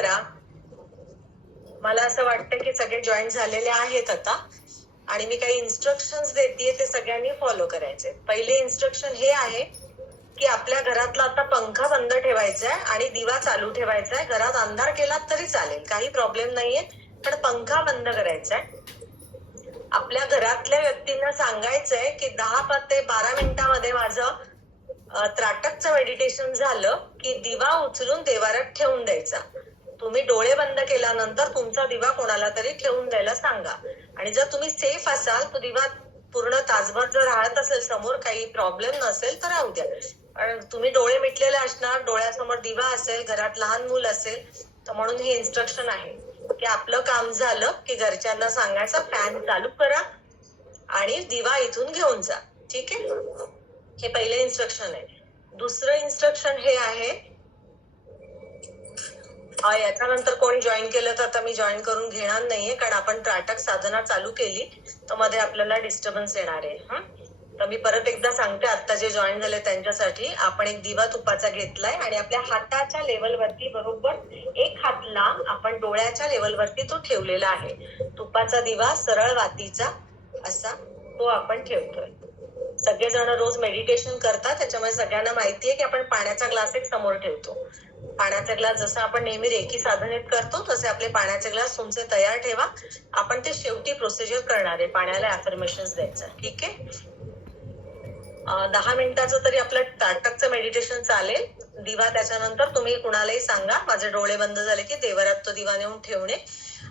करा. मला असं वाटतं की सगळे जॉईन झालेले आहेत आता आणि मी काही इन्स्ट्रक्शन्स देते ते सगळ्यांनी फॉलो करायचे. पहिले इन्स्ट्रक्शन हे आहे की आपल्या घरातला आता पंखा बंद ठेवायचा आहे आणि दिवा चालू ठेवायचा आहे. घरात अंधार केला तरी चालेल, काही प्रॉब्लेम नाहीये, पण पंखा बंद करायचा आहे. आपल्या घरातल्या व्यक्तींना सांगायचंय की 10 ते 12 मिनिटांमध्ये माझं त्राटकचं मेडिटेशन झालं की दिवा उचलून देवाऱ्यात ठेवून द्यायचा. तुम्ही डोळे बंद केल्यानंतर तुमचा दिवा कोणाला तरी ठेवून द्यायला सांगा. आणि जर तुम्ही सेफ असाल तो दिवा पूर्ण तासभर जर राहत असेल, समोर काही प्रॉब्लेम नसेल तर राहू द्या. कारण तुम्ही डोळे मिटलेले असणार, डोळ्यासमोर दिवा असेल, घरात लहान मूल असेल, तर म्हणून हे इन्स्ट्रक्शन आहे की आपलं काम झालं की घरच्यांना सांगायचं फॅन चालू करा आणि दिवा इथून घेऊन जा. ठीक आहे, हे पहिलं इन्स्ट्रक्शन आहे. दुसरं इन्स्ट्रक्शन हे आहे, याच्यानंतर कोणी जॉईन केलं तर आता मी जॉईन करून घेणार नाहीये, कारण आपण त्राटक साधना चालू केली तर मध्ये आपल्याला डिस्टर्बन्स येणार आहे. तर मी परत एकदा सांगते, आता जे जॉईन झाले त्यांच्यासाठी, आपण एक दिवा तुपाचा घेतलाय आणि आपल्या हाताच्या लेवलवरती बरोबर एक हात लांब आपण डोळ्याच्या लेवलवरती तो ठेवलेला आहे. तुपाचा दिवा सरळ वातीचा असा तो आपण ठेवतोय. सगळेजण रोज मेडिटेशन करतात, त्याच्यामुळे सगळ्यांना माहितीये की आपण पाण्याचा ग्लास एक समोर ठेवतो. पाण्याचा ग्लास जसं आपण नेहमी रेकी साधनेत करतो तसे आपले पाण्याचे ग्लास तुमचे तयार ठेवा. आपण ते शेवटी प्रोसिजर करणार आहे, पाण्याला अफर्मेशन्स द्यायचं. ठीक आहे, 10 मिनिटाचं तरी आपलं त्राटकचं मेडिटेशन चालेल. दिवा त्याच्यानंतर तुम्ही कुणालाही सांगा माझे डोळे बंद झाले की देवरात तो दिवा नेऊन ठेवणे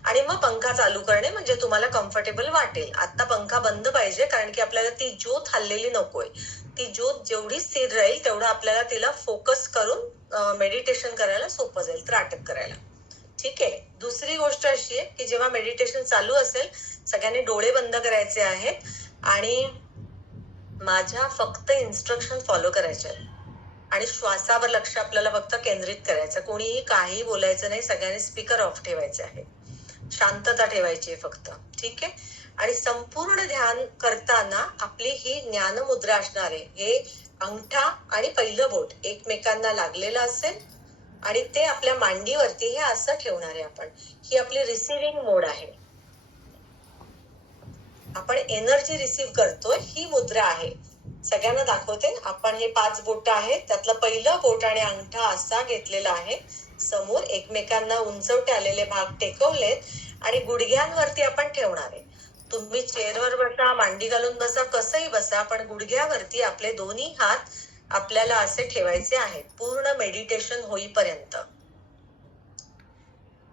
आणि मग पंखा चालू करणे, म्हणजे तुम्हाला कम्फर्टेबल वाटेल. आता पंखा बंद पाहिजे, कारण की आपल्याला ती ज्योत हललेली नकोय. ती ज्योत जेवढी स्थिर राहील तेवढं आपल्याला तिला फोकस करून मेडिटेशन करायला सोपं जाईल, त्राटक करायला. ठीक आहे, दुसरी गोष्ट अशी आहे की जेव्हा मेडिटेशन चालू असेल सगळ्यांनी डोळे बंद करायचे आहेत आणि माझ्या फक्त इन्स्ट्रक्शन फॉलो करायचे आणि श्वासावर लक्ष आपल्याला फक्त केंद्रित करायचं. कोणीही काही बोलायचं नाही, सगळ्यांनी स्पीकर ऑफ ठेवायचे आहे, शांतता ठेवायची आहे फक्त. ठीक आहे, आणि संपूर्ण ध्यान करताना आपली ही ज्ञान मुद्रा असणार आहे. हे अंगठा आणि पहिलं बोट एकमेकांना लागलेलं असेल आणि ते आपल्या मांडीवरती हे असं ठेवणार आहे आपण. ही आपली रिसिव्हिंग मोड आहे, आपण एनर्जी रिसीव्ह करतोय, ही मुद्रा आहे. सगळ्यांना दाखवते. आपण हे 5 बोट आहेत, त्यातलं पहिलं बोट आणि अंगठा असा घेतलेला आहे समोर, एकमेकांना उंचवटे आलेले भाग टेकवलेत आणि गुडघ्यांवरती आपण ठेवणार आहे. तुम्ही चेअरवर बसा, मांडी घालून बसा, कसंही बसा, पण गुडघ्यावरती आपले दोन्ही हात आपल्याला असे ठेवायचे आहेत पूर्ण मेडिटेशन होईपर्यंत.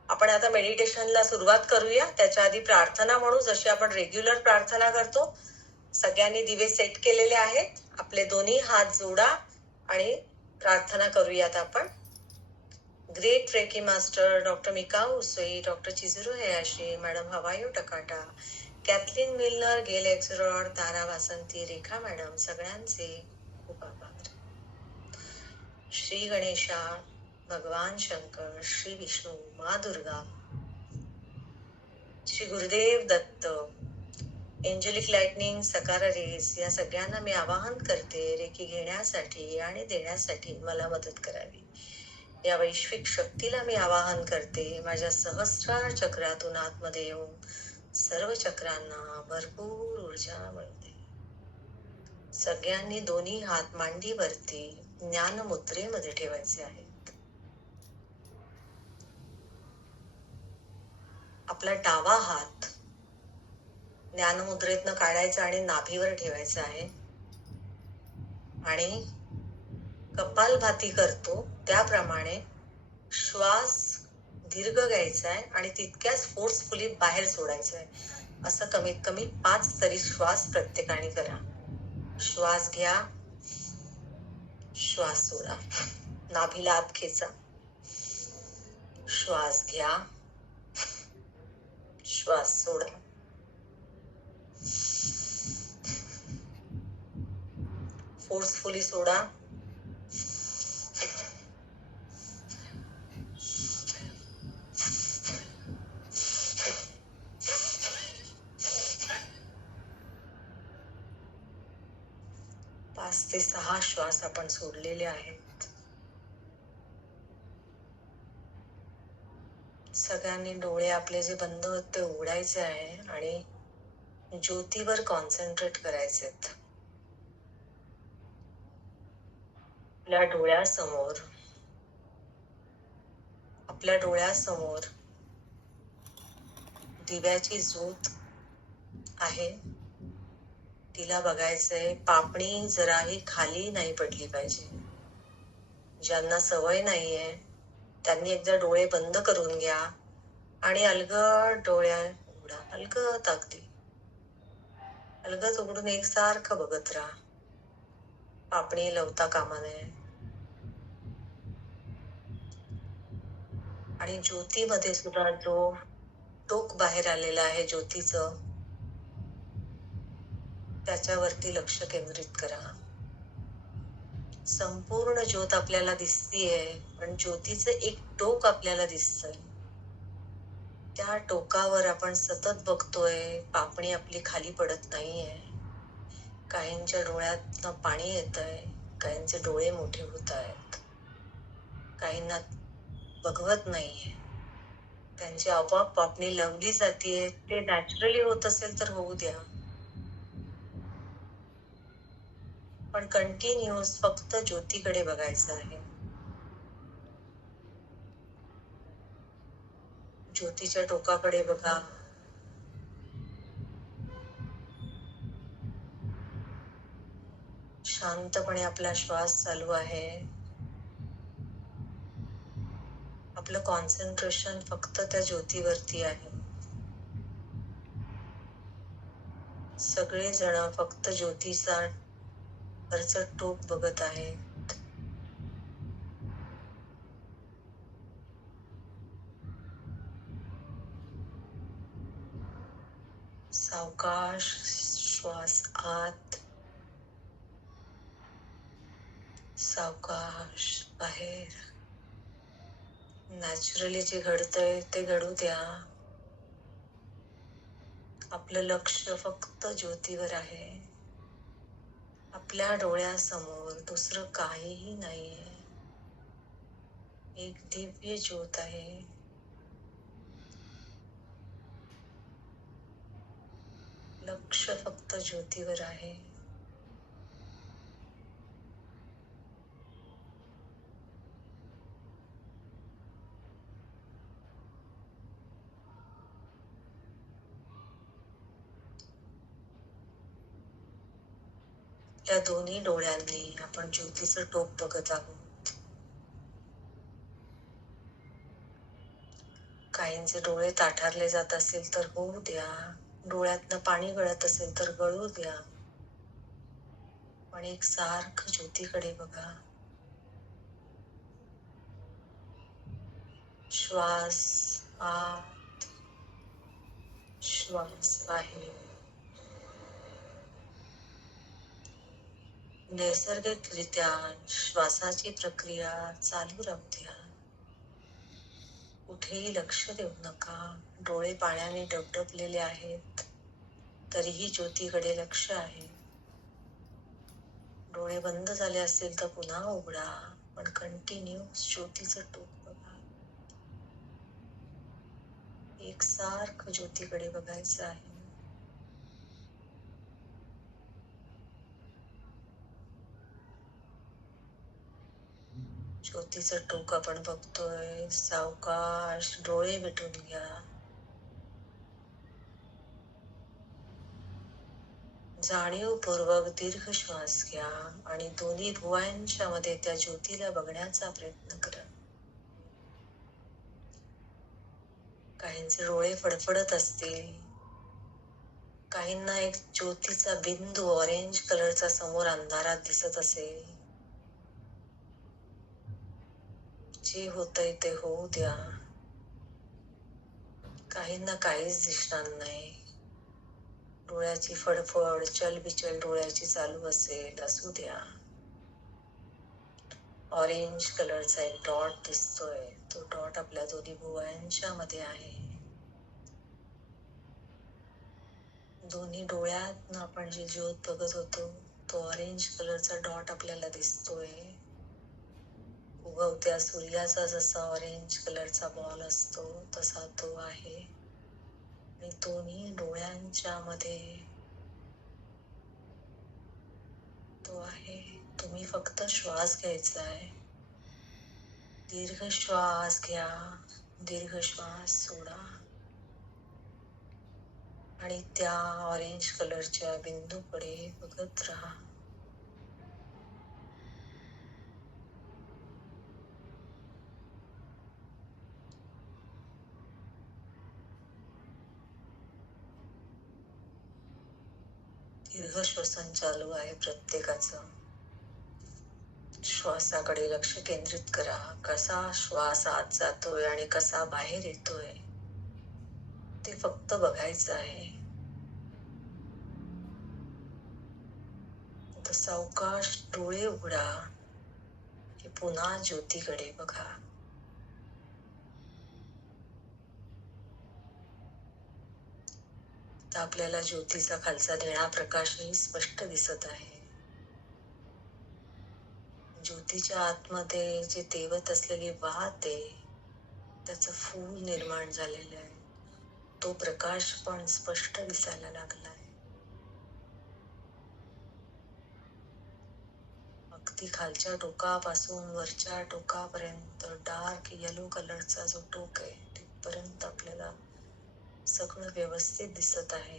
आपण आता मेडिटेशनला सुरुवात करूया. त्याच्या आधी प्रार्थना म्हणू, जशी आपण रेग्युलर प्रार्थना करतो. सगळ्यांनी दिवे सेट केलेले आहेत, आपले दोन्ही हात जोडा आणि प्रार्थना करूयात आपण. Great reiki master doctor Mikao Usui, doctor Chujiro Hayashi, madam Hawayo Takata, Kathleen Milner, Gail एक्सरॉड, तारा वासंती, रेखा मॅडम, सगळ्यांचे खूप आभार. श्री गणेशा, भगवान शंकर, श्री विष्णू, माँ दुर्गा, श्री गुरुदेव दत्त, एंजेलिक लाइटनिंग, सकार रेस, या सगळ्यांना मी आवाहन करते रेकी घेण्यासाठी आणि देण्यासाठी मला मदत करावी. या वैश्विक शक्तीला मी आवाहन करते माझ्या सहस्रार चक्रातून आतमध्ये येऊन सर्व चक्रांना भरपूर ऊर्जा मिळते. सगळ्यांनी दोन्ही हात मांडीवरती ज्ञान मुद्रेमध्ये ठेवायचे आहेत. आपला डावा हात ज्ञानमुद्रेतनं काढायचा आणि नाभीवर ठेवायचा आहे आणि कपालभाती करतो त्याप्रमाणे श्वास दीर्घ घ्यायचा आहे आणि तितक्याच फोर्सफुली बाहेर सोडायचा आहे. असं कमीत कमी 5 तरी श्वास प्रत्येकाने करा. श्वास घ्या, श्वास सोडा, नाभीला आत खेचा, श्वास घ्या, श्वास सोडा, फोर्सफुली सोडा, ते 6 श्वास आपण सोडलेले आहेत. सगळ्यांनी डोळे आपले जे बंद होत ते उघडायचे आहे आणि ज्योतीवर कॉन्सन्ट्रेट करायचेत. आपल्या डोळ्यासमोर दिव्याची झोत आहे, तिला बघायचंय. पापणी जराही खाली नाही पडली पाहिजे. ज्यांना सवय नाहीये त्यांनी एकदा डोळे बंद करून घ्या आणि अलगद डोळ्या उघडा. अलगद, अगदी अलगद उघडून एकसारखं बघत राहा. पापणी लवता कामा नये. आणि ज्योतीमध्ये सुद्धा जो टोक बाहेर आलेला आहे ज्योतीचं, त्याच्यावरती लक्ष केंद्रित करा. संपूर्ण ज्योत आपल्याला दिसतीये, पण ज्योतीचं एक टोक आपल्याला दिसतंय. त्या टोकावर आपण सतत बघतोय. पापणी आपली खाली पडत नाहीये. काहींच्या डोळ्यातनं पाणी येतंय, काहींचे डोळे मोठे होत आहेत, काहींना बघवत नाहीये. त्यांची आपोआप पापणी लावली जातीये. ते नॅचरली होत असेल तर होऊ द्या, पण कंटिन्यूअस फक्त ज्योतीकडे बघायचं आहे. ज्योतीच्या टोकाकडे बघा. शांतपणे आपला श्वास चालू आहे. आपलं कॉन्सन्ट्रेशन फक्त त्या ज्योतीवरती आहे. सगळेजण फक्त ज्योतीचा वरचं टोक बघत आहेत. सावकाश श्वास आत, सावकाश बाहेर. नॅचरली जे घडतंय ते घडू द्या. आपलं लक्ष फक्त ज्योतीवर आहे. आपल्या डोळ्यासमोर दुसरं काहीही नाहीये. एक दिव्य ज्योत आहे. लक्ष फक्त ज्योतीवर आहे. त्या दोन्ही डोळ्यांनी आपण ज्योतीचं टोक बघत आहोत. काहींचे डोळे ताठारले जात असेल तर होऊ द्या. डोळ्यातनं पाणी गळत असेल तर गळू द्या. पण एक सारखं ज्योतीकडे बघा. श्वास आत, श्वास बाहेर. नैसर्गिकरित्या श्वासाची प्रक्रिया चालू राहू द्या. कुठेही लक्ष देऊ नका. डोळे पाण्याने डबडबलेले आहेत, तरीही ज्योतीकडे लक्ष आहे. डोळे बंद झाले असतील तर पुन्हा उघडा, पण कंटिन्यू ज्योतीचं टोक बघा. एकसारखं ज्योतीकडे बघायचं आहे. ज्योतीचं टोक आपण बघतोय. सावकाश डोळे मिटून घ्या. जाणीवपूर्वक दीर्घ श्वास घ्या आणि दोन्ही भुवयांच्या मध्ये त्या ज्योतीला बघण्याचा प्रयत्न करा. काहींचे डोळे फडफडत असतील, काहींना एक ज्योतीचा बिंदू ऑरेंज कलरचा समोर अंधारात दिसत असेल. जे होतंय ते होऊ द्या. काहींना काहीच दिसणार नाही. डोळ्याची फडफड, चलबिचल डोळ्याची चालू असेल, असू द्या. ऑरेंज कलरचा एक डॉट दिसतोय. तो डॉट आपल्या दोन्ही भुवयांच्या मध्ये आहे. दोन्ही डोळ्यातनं आपण जी ज्योत बघत होतो, तो ऑरेंज कलरचा डॉट आपल्याला दिसतोय. उगवत्या सूर्याचा जसा ऑरेंज कलरचा बॉल असतो तसा तो आहे. आणि दोन्ही डोळ्यांच्या मध्ये तो आहे. तुम्ही फक्त श्वास घ्यायचा आहे. दीर्घ श्वास घ्या, दीर्घ श्वास सोडा आणि त्या ऑरेंज कलरच्या बिंदूकडे बघत राहा. दीर्घ श्वसन चालू आहे प्रत्येकाचं. श्वासाकडे लक्ष केंद्रित करा. कसा श्वास आत जातोय आणि कसा बाहेर येतोय ते फक्त बघायचं आहे. आता सावकाश डोळे उघडा की पुन्हा ज्योतीकडे बघा. आता आपल्याला ज्योतीचा खालचा निळा प्रकाशही स्पष्ट दिसत आहे. ज्योतीच्या आतमध्ये जे तेवत असलेली वात आहे त्याचं फूल निर्माण झालेलं आहे. तो प्रकाश पण स्पष्ट दिसायला लागलाय. अगदी खालच्या टोकापासून वरच्या टोकापर्यंत डार्क येलो कलरचा जो टोक आहे तिथपर्यंत आपल्याला सगळं व्यवस्थित दिसत आहे.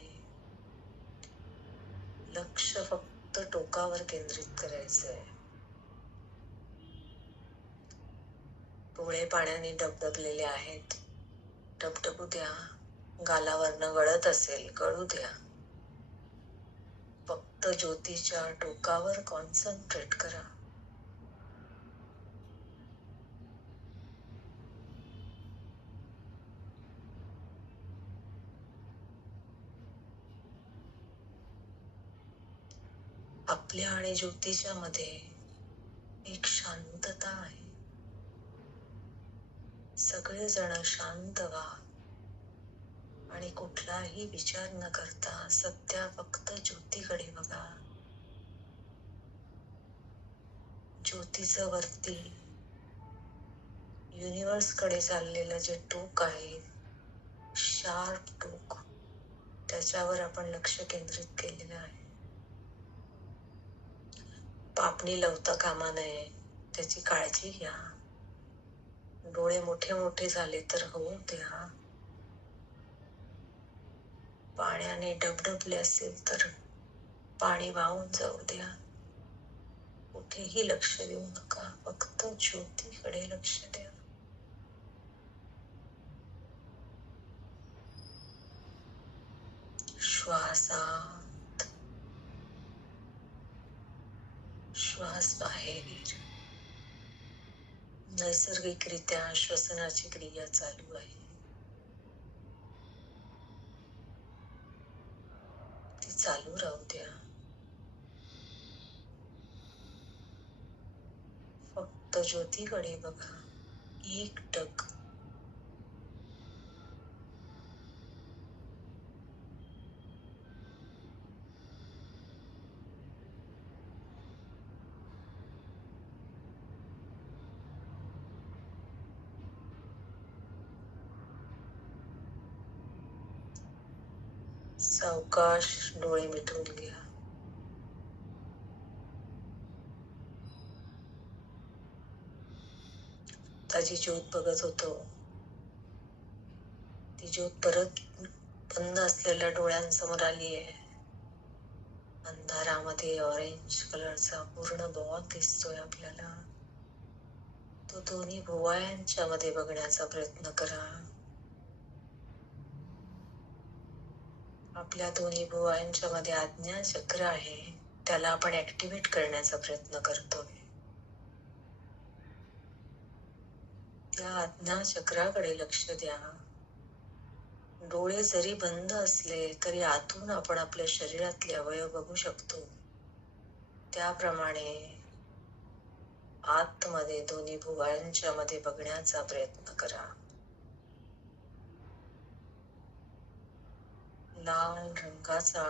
लक्ष फक्त टोकावर केंद्रित करायचंय. डोळे पाण्याने डबडबलेले आहेत. डबडबू द्या. गालावरनं गळत असेल गळू द्या. फक्त ज्योतीच्या टोकावर कॉन्सन्ट्रेट करा. आपल्या आणि ज्योतीच्या मध्ये एक शांतता आहे. सगळेजण शांत व्हा आणि कुठलाही विचार न करता सध्या फक्त ज्योतीकडे बघा. ज्योतीचं वरती युनिवर्स कडे चाललेलं जे टोक आहे, शार्प टोक, त्याच्यावर आपण लक्ष केंद्रित केलेलं आहे. पापणी लवता कामा नये, त्याची काळजी घ्या. डोळे मोठे मोठे झाले तर होऊ द्या. पाण्याने डबडबले असेल तर पाणी वाहून जाऊ द्या. कुठेही लक्ष देऊ नका. फक्त ज्योतीकडे लक्ष द्या. श्वासात, श्वास बाहेर. नैसर्गिकरित्या श्वसनाची क्रिया चालू आहे. ती चालू राहू द्या. फक्त ज्योतीकडे बघा. एकटक. सावकाश डोळे मिटून घ्या. ताजी ज्योत बघत होतो ती ज्योत परत बंद असलेल्या डोळ्यांसमोर आली आहे. अंधारामध्ये ऑरेंज कलरचा पूर्ण बॉल दिसतोय आपल्याला. तो दोन्ही भुवयांच्या मध्ये बघण्याचा प्रयत्न करा. आपल्या दोन्ही भुवयांच्या मध्ये आज्ञा चक्र आहे, त्याला आपण ऍक्टिव्हेट करण्याचा प्रयत्न करतोय. त्या आज्ञा चक्राकडे लक्ष द्या. डोळे जरी बंद असले तरी आतून आपण आपल्या शरीरातले अवयव बघू शकतो. त्याप्रमाणे आतमध्ये दोन्ही भुवयांच्या मध्ये बघण्याचा प्रयत्न करा. लाल रंगाचा,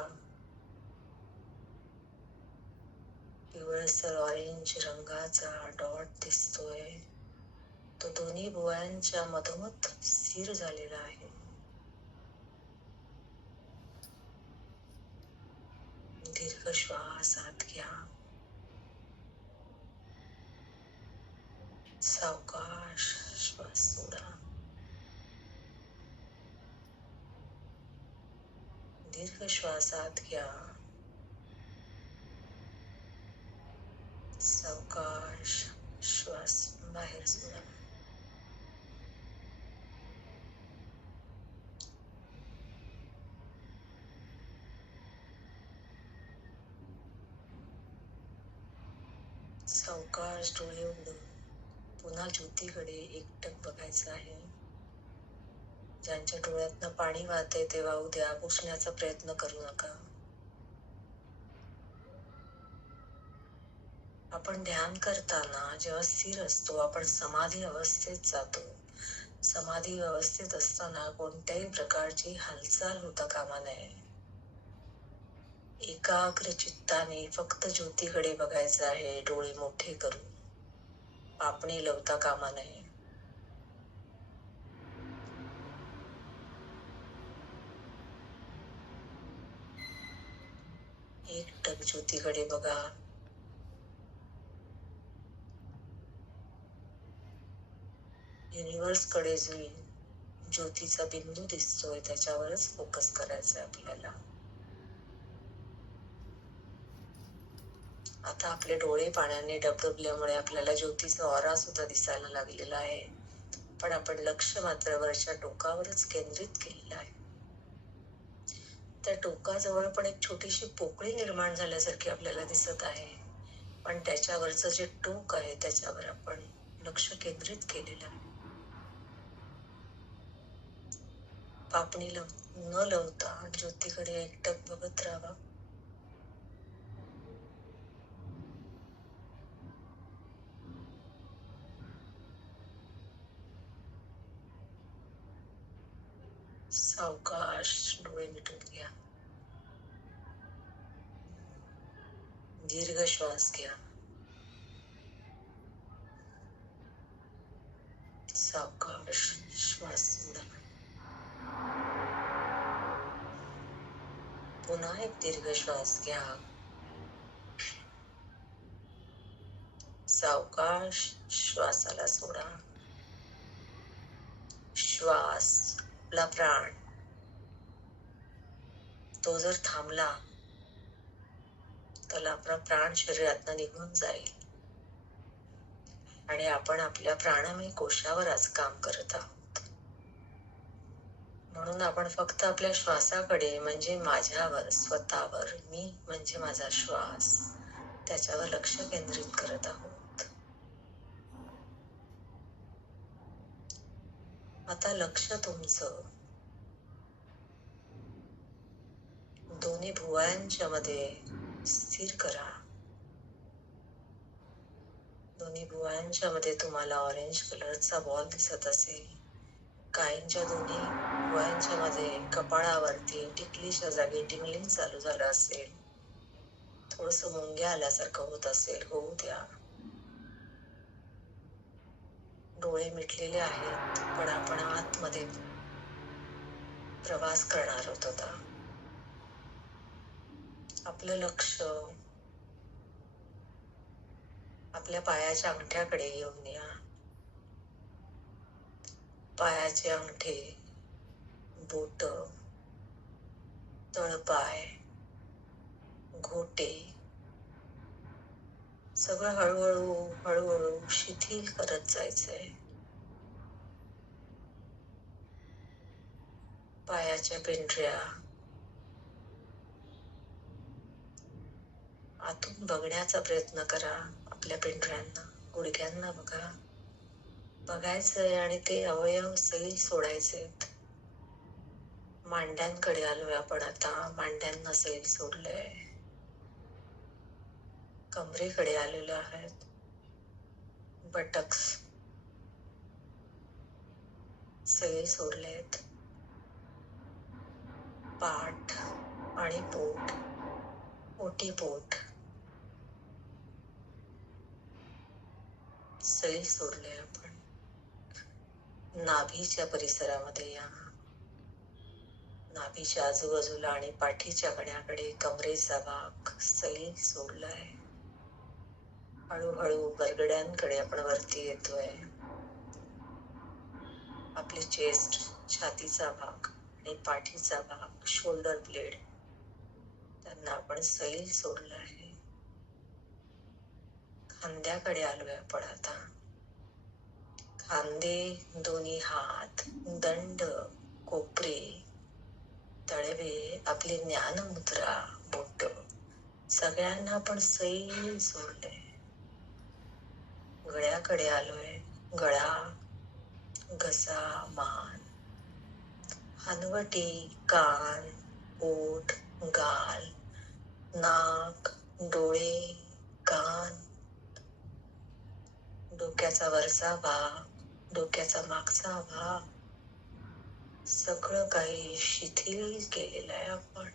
पिवळसर ऑरेंज रंगाचा डॉट दिसतोय. तो दोन्ही भुवयांच्या मधोमध स्थिर झालेला आहे. दीर्घ श्वास आत घ्या. सावकाश श्वास सोडा. दीर्घ श्वास आत घ्या. सावकाश श्वास बाहेर सोडा. सावकाश डोळे उघडून पुन्हा ज्योतीकडे एकटक बघायचं आहे. ज्यांच्या डोळ्यातनं पाणी वाहते ते वाहू द्या. पुसण्याचा प्रयत्न करू नका. आपण ध्यान करताना जेव्हा स्थिर असतो आपण समाधी अवस्थेत जातो. समाधी अवस्थेत असताना कोणत्याही प्रकारची हालचाल होता कामा नये. एकाग्र चित्ताने फक्त ज्योतीकडे बघायचं आहे. डोळे मोठे करून पापणी लवता कामा नये. एकटक ज्योतीकडे बघा. युनिवर्स कडे जो ज्योतीचा बिंदू दिसतोय त्याच्यावरच फोकस करायचा आपल्याला. आता आपले डोळे पाण्याने डबडबल्यामुळे आपल्याला ज्योतीचा ऑरा सुद्धा दिसायला लागलेला आहे. पण आपण लक्ष मात्र वरच्या टोकावरच केंद्रित केलेलं आहे. त्या टोकाजवळ पण एक छोटीशी पोकळी निर्माण झाल्यासारखी आपल्याला दिसत आहे. पण त्याच्यावरचं जे टोक आहे त्याच्यावर आपण लक्ष केंद्रित केलेलं आहे. पापणी न लावता ज्योतीकडे एकटक बघत राहावा. सावकाश डोळे मिटून घ्या. दीर्घ श्वास घ्या. सावकाश श्वास सोडा. पुन्हा एक दीर्घ श्वास घ्या. सावकाश श्वासाला सोडा. श्वास आपला प्राण तो जर थांबला तर आपला प्राण शरीरातनं निघून जाईल आणि आपण आपल्या प्राणमय कोशावर आज काम करत आहोत. म्हणून आपण फक्त आपल्या श्वासाकडे म्हणजे माझ्यावर, स्वतःवर, मी म्हणजे माझा श्वास, त्याच्यावर लक्ष केंद्रित करत आहोत. आता लक्ष तुमचं दोन्ही भुवयांच्या मध्ये स्थिर करा. दोन्ही भुवयांच्या मध्ये तुम्हाला ऑरेंज कलरचा बॉल दिसत असेल. काहींच्या दोन्ही भुवयांच्या मध्ये कपाळावरती टिकलीच्या जागी टिंगलिंग चालू झालं असेल. थोडस मुंग्या आल्यासारखं होत असेल, होऊ द्या. डोळे मिटलेले आहेत पण आपण आतमध्ये प्रवास करणार आहोत. आता आपलं लक्ष आपल्या पायाच्या अंगठ्याकडे घेऊन या. पायाचे अंगठे, बोट, तळपाय, घोटे सगळं हळूहळू हळूहळू शिथिल करत जायचंय. पायाच्या पेंढऱ्या आतून बघण्याचा प्रयत्न करा. आपल्या पेंढऱ्यांना, गुडघ्यांना बघा. बघायचंय आणि ते अवयव सैल सोडायचेत. मांड्यांकडे आलोय आपण आता. मांड्यांना सैल सोडलंय. कमरेकडे आलेलो आहेत. बटक्स सैल सोडलेत. पाठ आणि पोट, ओटीपोट सैल सोडले आपण. नाभीच्या परिसरामध्ये या. नाभीच्या आजूबाजूला आणि पाठीच्या कण्याकडे कमरेचा भाग सैल सोडलाय. हळूहळू बरगड्यांकडे आपण वरती येतोय. आपली चेस्ट, छातीचा भाग आणि पाठीचा भाग, शोल्डर ब्लेड, त्यांना आपण सैल सोडलं आहे. खांद्याकडे आलोय आपण आता. खांदे, दोन्ही हात, दंड, कोपरे, तळवे, आपली ज्ञानमुद्रा, बोट, सगळ्यांना आपण सैल सोडले. गळ्याकडे आलोय. गळा, घसा, मान, हनवटी, कान, ओठ, गाल, नाक, डोळे, कान, डोक्याचा वरचा भाग, डोक्याचा मागचा भाग, सगळं काही शिथिल केलेलं आहे आपण.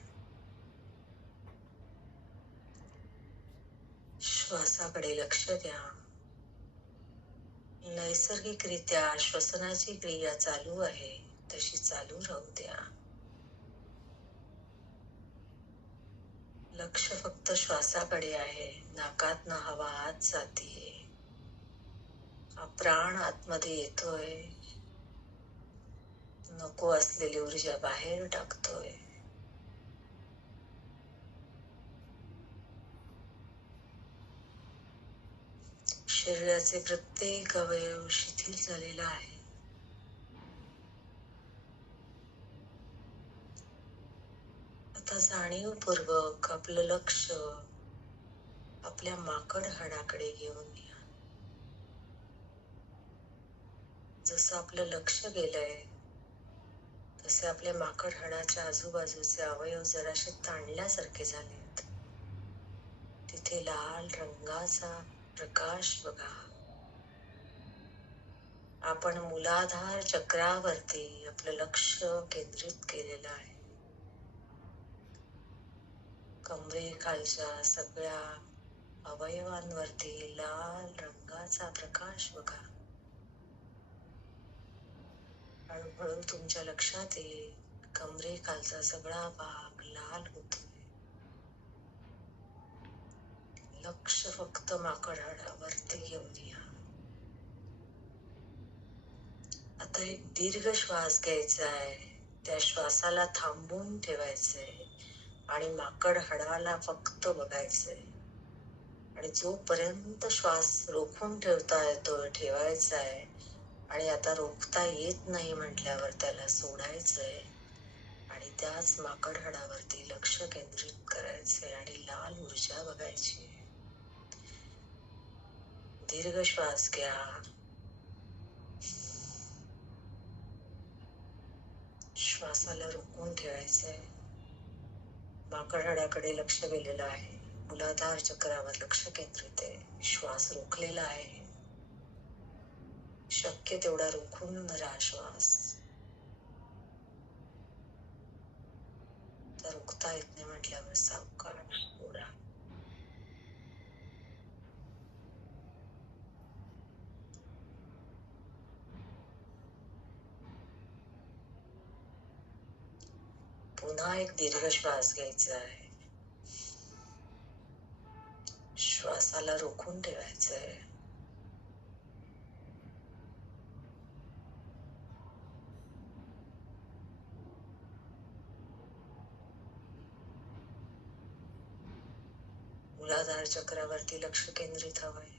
श्वासाकडे लक्ष द्या. नैसर्गिकरित्या श्वसनाची क्रिया चालू आहे, तशी चालू राहू द्या. लक्ष फक्त श्वासाकडे आहे. नाकातनं हवा आत जातीये. हा प्राण आतमध्ये येतोय. नको असलेली ऊर्जा बाहेर टाकतोय. शरीराचे प्रत्येक अवयव शिथिल झालेला आहे. आता जाणीवपूर्वक आपलं लक्ष आपल्या माकड हाडाकडे घेऊन या. जसं आपलं लक्ष गेलंय तसे आपल्या माकड हाडाच्या आजूबाजूचे अवयव जराशे ताणल्यासारखे झालेत. तिथे लाल रंगाचा प्रकाश बघा. आपण मूलाधार चक्रावरती आपलं लक्ष केंद्रित केलेलं आहे. कमरेखालच्या सगळ्या अवयवांवरती लाल रंगाचा प्रकाश बघा. हळूहळू तुमच्या लक्षात येईल कमरेखालचा सगळा भाग लाल होतोय. लक्ष फक्त माकड हाडावरती घेऊन या. आता एक दीर्घ श्वास घ्यायचा आहे. त्या श्वासाला थांबून ठेवायचंय आणि माकड हाडाला फक्त बघायचंय. आणि जोपर्यंत श्वास रोखून ठेवता येतोय ठेवायचा आहे. आणि आता रोखता येत नाही म्हटल्यावर त्याला सोडायचंय आणि त्याच माकड हाडावरती लक्ष केंद्रित करायचंय आणि लाल ऊर्जा बघायची. दीर्घ श्वास घ्या. श्वासाला रोखून ठेवायचंय. माकड हाडाकडे लक्ष गेलेलं आहे. मूलाधार चक्रावर लक्ष केंद्रित आहे. श्वास रोखलेला आहे. शक्य तेवढा रोखून धरा श्वास. तर रोखता येत नाही म्हटल्यावर सावकाश सोडा. पुन्हा एक दीर्घ श्वास घ्यायचा आहे. श्वासाला रोखून ठेवायचं आहे. मूलाधार चक्रावरती लक्ष केंद्रित हवंय.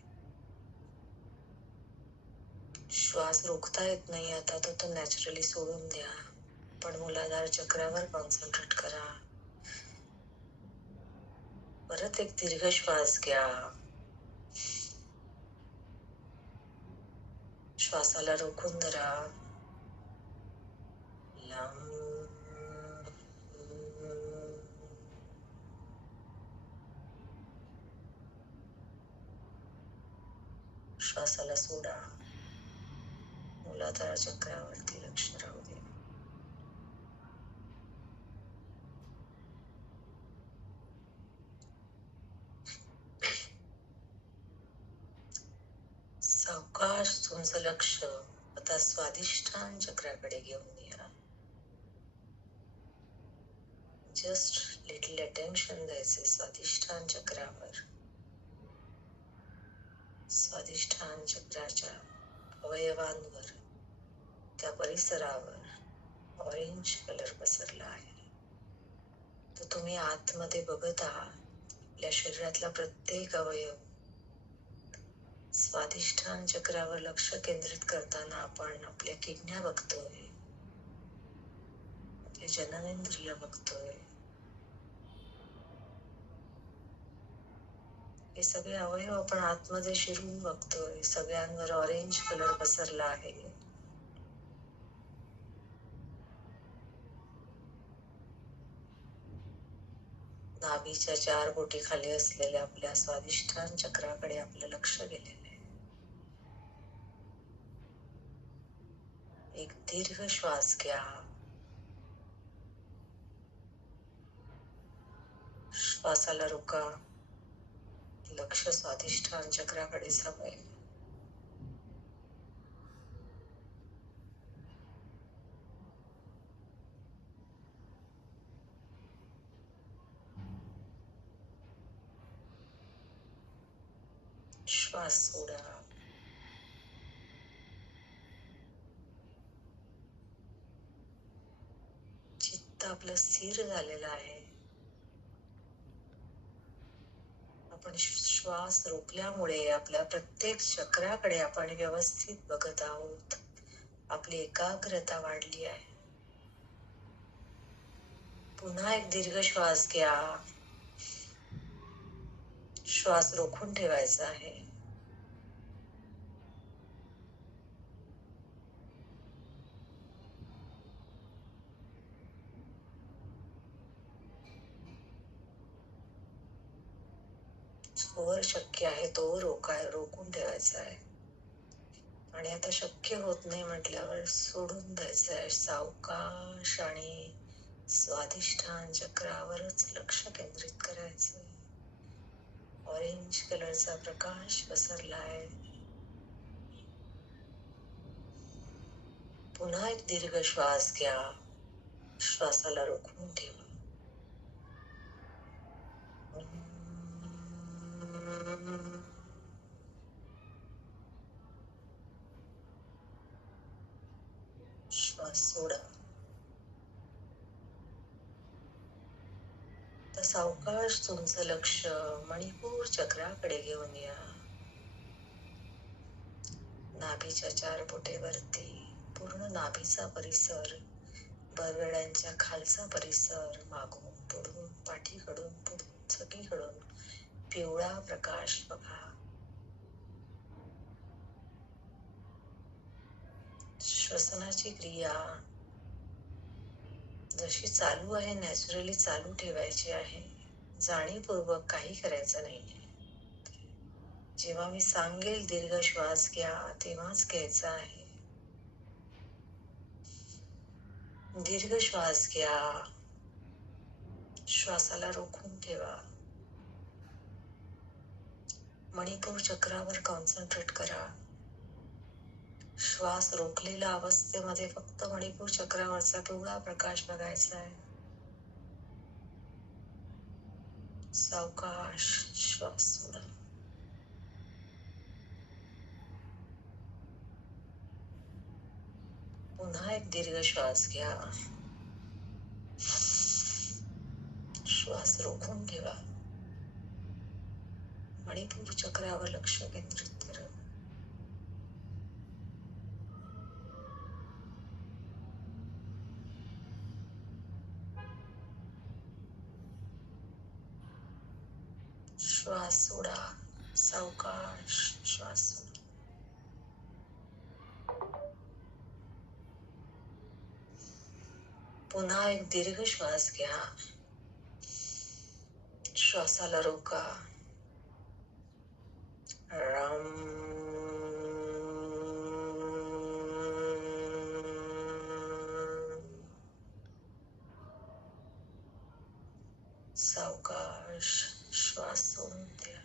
श्वास रोखता येत नाही आता तो नॅचरली सोडून द्या. पण मूलाधार चक्रावर कॉन्सन्ट्रेट करा. परत एक दीर्घ श्वास घ्या. श्वासाला रोखून धरा. श्वासाला सोडा. मूलाधार चक्रावरती लक्ष राहू दे. सावकाश तुमचं लक्ष आता स्वाधिष्ठान चक्राकडे घेऊन या. जस्ट लिटल अटेन्शन द्यायचे स्वाधिष्ठान चक्रावर. स्वाधिष्ठान चक्राच्या अवयवांवर, त्या परिसरावर ऑरेंज कलर पसरला आहे. तर तुम्ही आतमध्ये बघत आहात. आपल्या शरीरातला प्रत्येक अवयव स्वाधिष्ठान चक्रावर लक्ष केंद्रित करताना आपण आपल्या किडन्या बघतोय, आपले जननेंद्रिय बघतोय. हे सगळे अवयव आपण आतमध्ये शिरून बघतोय. सगळ्यांवर ऑरेंज कलर पसरला आहे. नाभीच्या 4 बोटी खाली असलेल्या आपल्या स्वाधिष्ठान चक्राकडे आपलं लक्ष गेलेलं आहे. एक दीर्घ श्वास घ्या. श्वासाला रोका. लक्ष स्वाधिष्ठान चक्राकडे हवंय. श्वास सोडा. चित्त आपलं स्थिर झालेलं आहे. आपण श्वास रोखल्यामुळे आपल्या प्रत्येक चक्राकडे आपण व्यवस्थित बघत आहोत. आपली एकाग्रता वाढली आहे. पुन्हा एक दीर्घ श्वास घ्या. श्वास रोखून ठेवायचा आहे. जोवर शक्य आहे तो रोखून ठेवायचा आहे. आणि आता शक्य होत नाही म्हटल्यावर सोडून द्यायचं आहे. सावकाश आणि स्वाधिष्ठान चक्रावरच लक्ष केंद्रित करायचं. ऑरेंज कलरचा प्रकाश पसरला आहे. पुन्हा एक दीर्घ श्वास घ्या. श्वासाला रोखून ठेवा. श्वास सोडा. तर सावकाश तुमचं लक्ष मणिपूर चक्राकडे घेऊन या. नाभीच्या 4 बोटेवरती पूर्ण नाभीचा परिसर, बरगड्यांच्या खालचा परिसर, मागून पुढून, पाठीकडून पुढून, सगळीकडून पिवळा प्रकाश बघा. श्वसनाची क्रिया जशी चालू आहे नॅचरली चालू ठेवायची आहे. जाणीवपूर्वक काही करायचं नाहीये. जेव्हा मी सांगेल दीर्घ श्वास घ्या तेव्हाच घ्यायचा आहे. दीर्घ श्वास घ्या. श्वासाला रोखून ठेवा. मणिपूर चक्रावर कॉन्सन्ट्रेट करा. श्वास रोखलेल्या अवस्थेमध्ये फक्त मणिपूर चक्रावरचा पिवळा प्रकाश बघायचा आहे. सावकाश श्वास सोडा. पुन्हा एक दीर्घ श्वास घ्या. श्वास रोखून ठेवा. मणिपूर चक्रावर लक्ष केंद्रित करा. श्वास सोडा. सावकाश श्वास सोडा. पुन्हा एक दीर्घ श्वास घ्या. श्वासाला रोका. सावकाश श्वास सोडून द्या.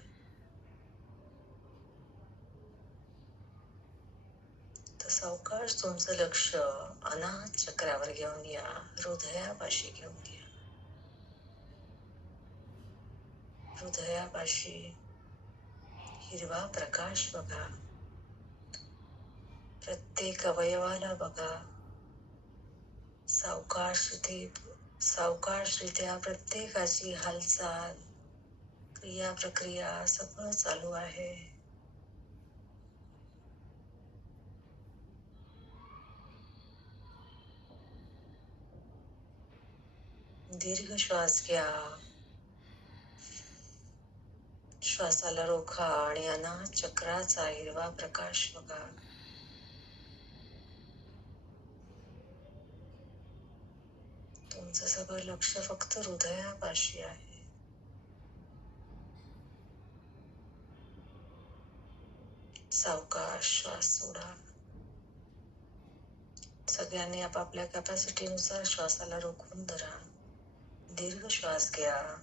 तर सावकाश तुमचं लक्ष अनाहत चक्रावर घेऊन या, हृदयापाशी घेऊन या. हृदयापाशी हिरवा प्रकाश बघा. प्रत्येक अवयवाला बघा. सावकाशरित्या प्रत्येकाची हालचाल, क्रिया प्रक्रिया सगळं चालू आहे. दीर्घ श्वास घ्या. श्वासाला रोखा आणि अनाहत चक्राचा हिरवा प्रकाश बघा. तुमचं सगळं लक्ष फक्त हृदयापाशी आहे. सावकाश श्वास सोडा. सगळ्यांनी आपापल्या कॅपॅसिटीनुसार श्वासाला रोखून धरा. दीर्घ श्वास घ्या.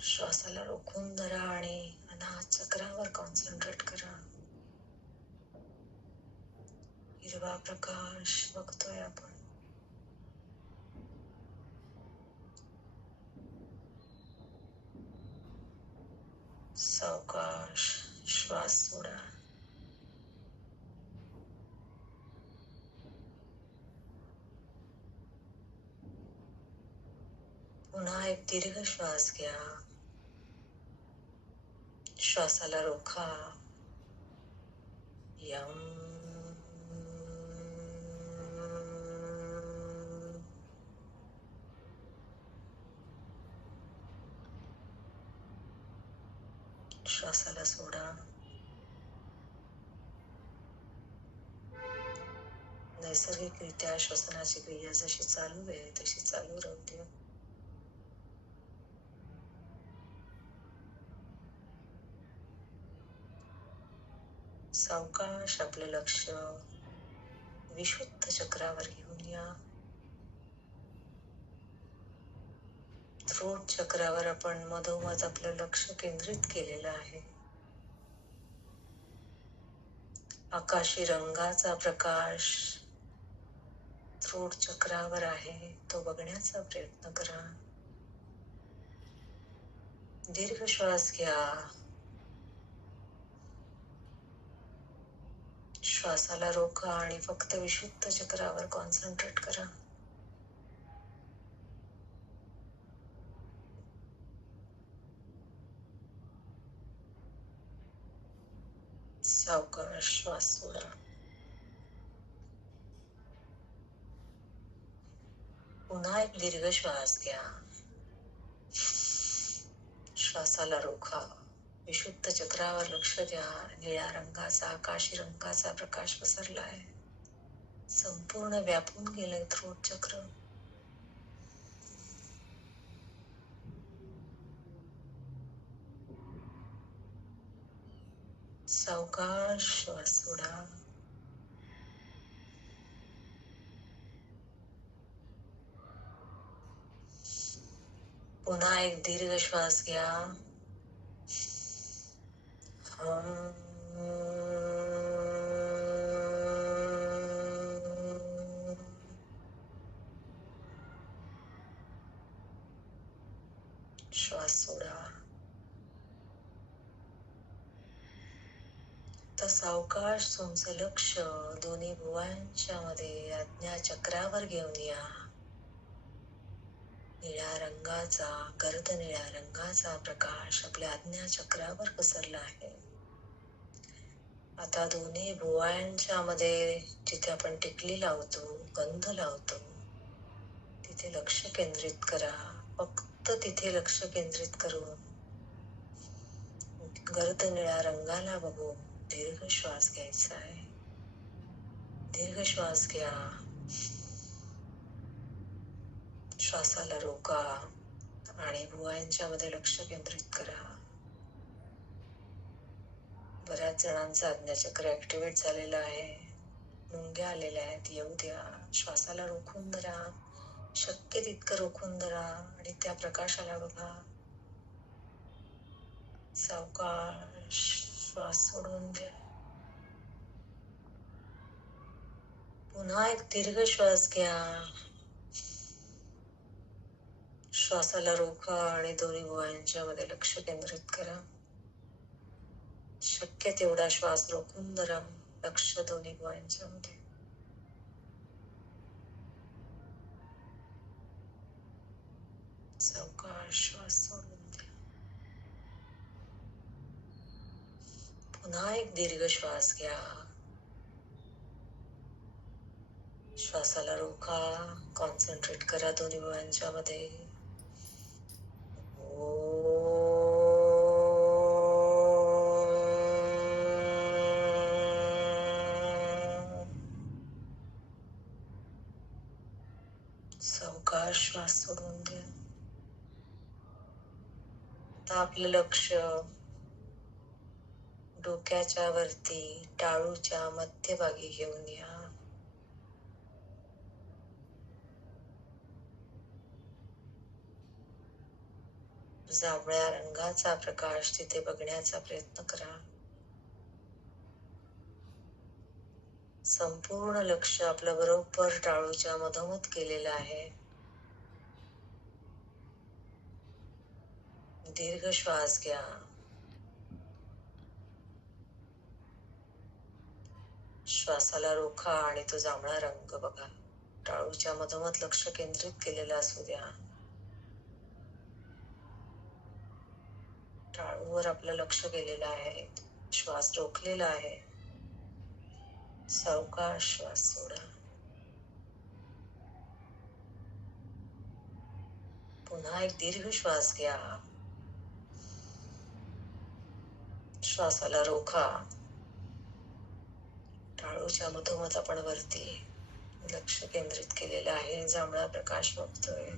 श्वासाला रोखून धरा आणि अनाहत चक्रावर कॉन्सन्ट्रेट करा. हिरवा प्रकाश बघतोय आपण. सावकाश श्वास सोडा. पुन्हा एक दीर्घ श्वास घ्या. श्वासाला रोखा. यम. श्वासाला सोडा. नैसर्गिकरित्या श्वसनाची क्रिया जशी चालू आहे तशी चालू राहू द्या. सावकाश आपलं लक्ष विशुद्ध चक्रावर घेऊन या. थ्रोट चक्रावर आपण मधोमध आपलं लक्ष केंद्रित केलेलं आहे. आकाशी रंगाचा प्रकाश थ्रोट चक्रावर आहे, तो बघण्याचा प्रयत्न करा. दीर्घ श्वास घ्या. श्वासाला रोखा आणि फक्त विशुद्ध चक्रावर कॉन्सन्ट्रेट करा. सावकाश श्वास सोडा. पुन्हा एक दीर्घ श्वास घ्या. श्वासाला रोखा. विशुद्ध चक्रावर लक्ष द्या. निळ्या रंगाचा, आकाशी रंगाचा प्रकाश पसरलाय. संपूर्ण व्यापून गेलंय थ्रोट चक्र. सावकाश श्वास सोडा. पुन्हा एक दीर्घ श्वास घ्या. श्वास सोडा. तर सावकाश तुमचं लक्ष दोन्ही भुवयांच्या मध्ये आज्ञा चक्रावर घेऊन या. निळ्या रंगाचा, गर्द निळ्या रंगाचा प्रकाश आपल्या आज्ञा चक्रावर पसरला आहे. आता दोन्ही भुवयांच्या मध्ये जिथे आपण टिकली लावतो, गंध लावतो, तिथे लक्ष केंद्रित करा. फक्त तिथे लक्ष केंद्रित करून गर्द निळ्या रंगाला बघून दीर्घ श्वास घ्यायचा आहे. दीर्घ श्वास घ्या. श्वासाला रोका आणि भुवयांच्या मध्ये लक्ष केंद्रित करा. बऱ्याच जणांचं आज्ञाचक्र ऍक्टिव्हेट झालेलं आहे. मुंग्या आलेल्या आहेत, येऊ द्या. श्वासाला रोखून धरा. शक्य तितकं रोखून धरा आणि त्या प्रकाशाला बघा. सावकाश श्वास सोडून द्या. पुन्हा एक दीर्घ श्वास घ्या. श्वासाला रोखा आणि दोन्ही भुवयांच्या मध्ये लक्ष केंद्रित करा. शक्य तेवढा श्वास रोखून धरा. लक्ष दोन्ही भुवयांच्या मध्ये. सावकाश श्वास सोडून द्या. पुन्हा एक दीर्घ श्वास घ्या. श्वासाला रोखा. कॉन्सन्ट्रेट करा दोन्ही भुवयांच्या मध्ये. सावकाश श्वास सोडून द्या. आता आपलं लक्ष डोक्याच्या वरती टाळूच्या मध्यभागी घेऊन या. जांभळ्या रंगाचा प्रकाश तिथे बघण्याचा प्रयत्न करा. संपूर्ण लक्ष आपलं बरोबर टाळूच्या मधोमध केलेलं आहे. दीर्घ श्वास घ्या. श्वासाला रोखा आणि तो जांभळा रंग बघा. टाळूच्या मधोमध लक्ष केंद्रित केलेलं असू द्या. टाळूवर आपलं लक्ष गेलेलं आहे. श्वास रोखलेला आहे. सावकाश श्वास सोडा. पुन्हा एक दीर्घ श्वास घ्या. श्वासाला रोखा. टाळूच्या मधोमध आपण वरती लक्ष केंद्रित केलेलं आहे. जांभळा प्रकाश बघतोय.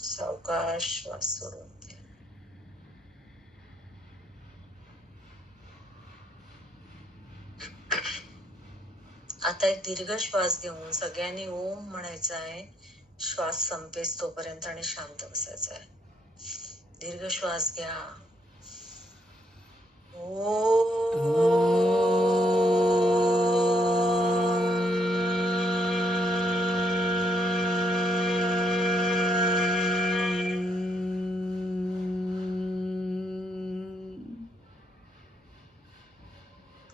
सावकाश श्वास सोडून द्या. आता एक दीर्घ श्वास घेऊन सगळ्यांनी ओम म्हणायचं आहे. श्वास संपेस तोपर्यंत आणि शांत बसायचं आहे. दीर्घ श्वास घ्या.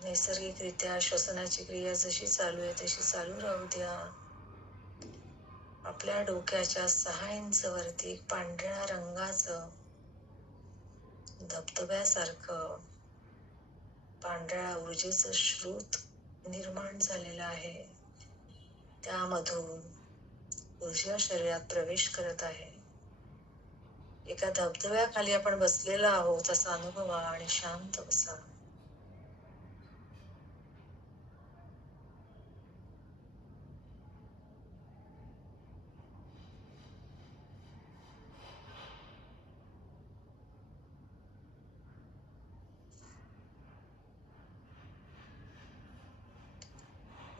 नैसर्गिकरित्या श्वसनाची क्रिया जशी चालू आहे तशी चालू राहू द्या. आपल्या डोक्याच्या 6 इंच वरती पांढऱ्या रंगाचं धबधब्यासारखं पांढऱ्या ऊर्जेचं स्रोत निर्माण झालेलं आहे. त्यामधून ऊर्जा शरीरात प्रवेश करत आहे. एका धबधब्याखाली आपण बसलेला आहोत असा अनुभवा आणि शांत बसा.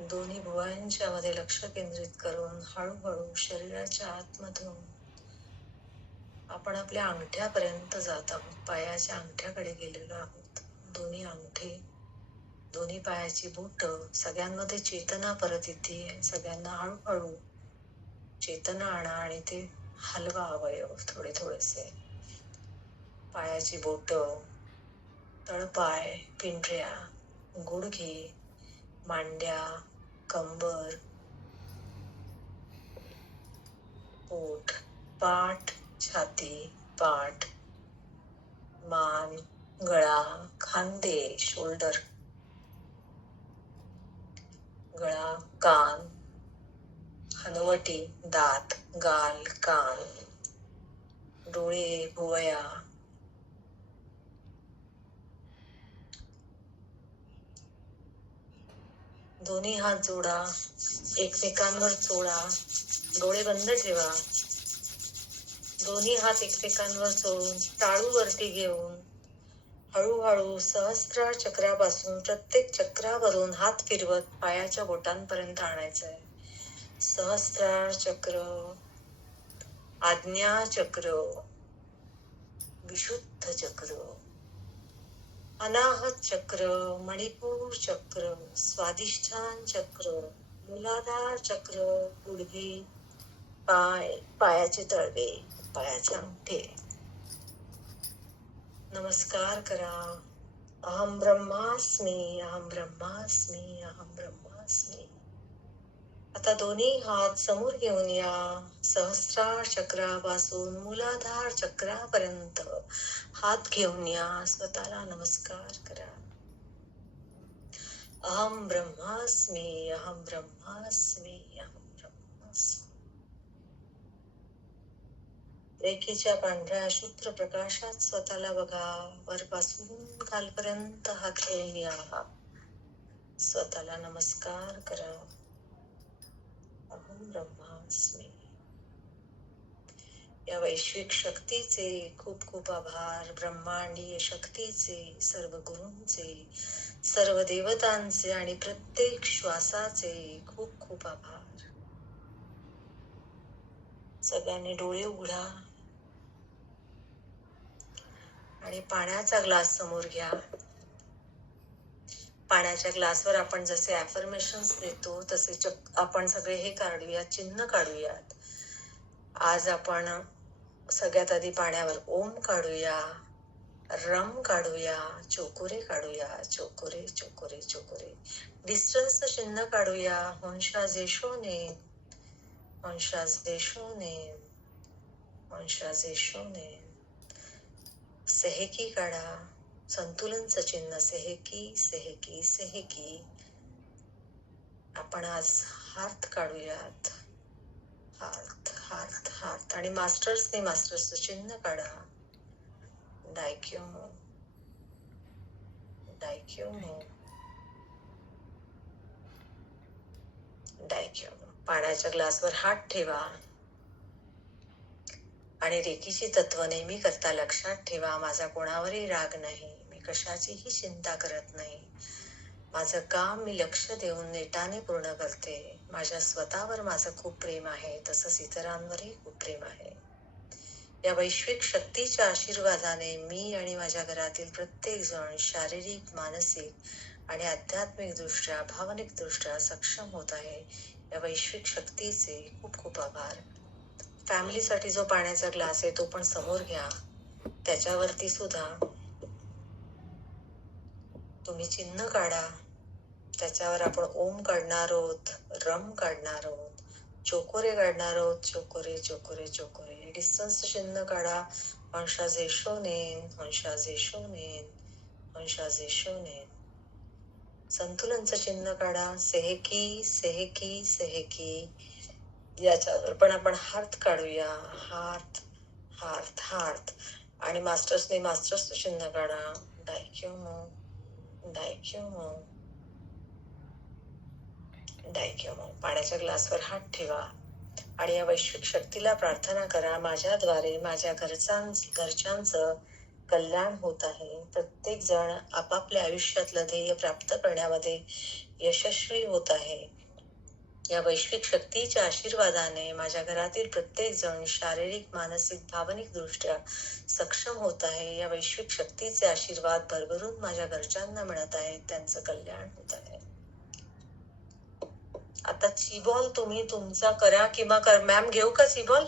दोन्ही भुवयांच्या मध्ये लक्ष केंद्रित करून हळूहळू शरीराच्या आतमधून आपण आपल्या अंगठ्यापर्यंत जात आहोत. पायाच्या अंगठ्याकडे गेलेलो आहोत. दोन्ही अंगठे, दोन्ही पायाची बोट, सगळ्यांमध्ये चेतना परत येते. सगळ्यांना हळूहळू चेतना आणा आणि ते हलवा अवयव थोडे थोडेसे. पायाची बोट, तळपाय, पिंढऱ्या, गुडघे, मांड्या, कंबर, पोट, पाठ, छाती, पाठ, मान, गळा, खांदे, शोल्डर, गळा, कान, हनुवटी, दात, गाल, कान, डोळे, भुवया, दोन्ही हात जोडा. एकमेकांवर चोळा. डोळे बंद ठेवा. दोन्ही हात एकमेकांवर चोळून टाळू वरती घेऊन हळूहळू सहस्त्रार चक्रापासून प्रत्येक चक्रावरून हात फिरवत पायाच्या बोटांपर्यंत आणायचं आहे. सहस्त्रार चक्र, आज्ञा चक्र, विशुद्ध चक्र, अनाहत चक्र, मणिपूर चक्र, स्वादिष्ठान चक्र, मूलाधार चक्र, गुडघे, पाय, पायाचे तळवे, पायाचे अंगठे. नमस्कार करा. अहम ब्रह्मास्मी, अहम ब्रह्मास्मी, अहम ब्रह्मास्मी. आता दोन्ही हात समोर घेऊन या. सहस्रार चक्रापासून मूलाधार चक्रापर्यंत हात घेऊन या. स्वतःला नमस्कार करा. अहम ब्रह्मास्मी, अहम ब्रह्मास्मी, अहम ब्रह्मास्मी. रेखीच्या पांढऱ्या शुभ्र प्रकाशात स्वतःला बघा. वरपासून खालपर्यंत हात घेऊन या. स्वतःला नमस्कार करा. अहम ब्रह्मास्मी. या वैश्विक शक्तीचे खूप खूप आभार. ब्रह्मांडीय शक्तीचे, सर्व गुरूंचे, सर्व देवतांचे आणि प्रत्येक श्वासाचे खूप खूप आभार. सगळ्यांनी डोळे उघडा आणि पाण्याचा ग्लास समोर घ्या. पाण्याच्या ग्लासवर आपण जसे अफर्मेशन्स देतो तसे आपण सगळे हे काढूयात, चिन्ह काढूयात. आज आपण सगळ्यात आधी पाण्यावर ओम काढूया, रम काढूया, चोकोरे काढूया, चोकोरे चोकोरे चोकोरे. डिस्टन्सचं चिन्ह काढूया. हंशा जेशोने, हंशा जेशोने, हंशा जेशोने. सेहेकी काढा. संतुलनचं चिन्ह सेहेकी, सेहेकी, सेहेकी. आपण आज हार्ट काढूयात. Heart, heart, heart. आणि मास्टर्सने मास्टर्सचं चिन्ह काढा. डायक्योमो, डायक्योमो, डायक्योमो. पाण्याच्या ग्लासवर हात ठेवा आणि रेकीची तत्व नेहमी करता लक्षात ठेवा. माझा कोणावरही राग नाही, मी कशाचीही चिंता करत नाही. माझं काम मी लक्ष देऊन नेटाने पूर्ण करते. माझ्या स्वतःवर माझं खूप प्रेम आहे, तसंच इतरांवरही खूप प्रेम आहे. या वैश्विक शक्तीच्या आशीर्वादाने मी आणि माझ्या घरातील प्रत्येक जण शारीरिक, मानसिक आणि आध्यात्मिक दृष्ट्या, भावनिक दृष्ट्या सक्षम होत आहे. या वैश्विक शक्तीचे खूप खूप आभार. फॅमिलीसाठी जो पाण्याचा ग्लास आहे तो पण समोर घ्या. त्याच्यावरती सुद्धा तुम्ही चिन्ह काढा. त्याच्यावर आपण ओम काढणार आहोत, रम काढणार आहोत, चोकोरे काढणार आहोत. चोकोरे चोकोरे चोकोरे. डिस्टन्स चिन्ह काढा. हंशा जेशोनेन, हंशा जेशोनेन, हंशा जेशोनेन. संतुलनचं चिन्ह काढा. सेहेकी, सेहेकी, सेहेकी. याच्यावर पण आपण हार्ट काढूया. Heart, heart, heart. आणि मास्टर्सने मास्टर्सचं चिन्ह काढा. डायक्योमो, डायक्योमो, डायक्योमो. पाण्याच्या ग्लासवर हात ठेवा आणि या वैश्विक शक्तीला प्रार्थना करा. माझ्याद्वारे माझ्या घरच्यांचं कल्याण होत आहे. प्रत्येक जण आपापल्या आयुष्यातलं ध्येय प्राप्त करण्यामध्ये यशस्वी होत आहे. या वैश्विक शक्तीच्या आशीर्वादाने माझ्या घरातील प्रत्येक जण शारीरिक, मानसिक, भावनिक दृष्ट्या सक्षम होत आहे. या वैश्विक शक्तीचे आशीर्वाद भरभरून माझ्या घरच्यांना मिळत आहेत. त्यांचं कल्याण होत आहे. आता चिबॉल तुम्ही तुमचा करा किंवा मॅम घेऊ का चिबॉल?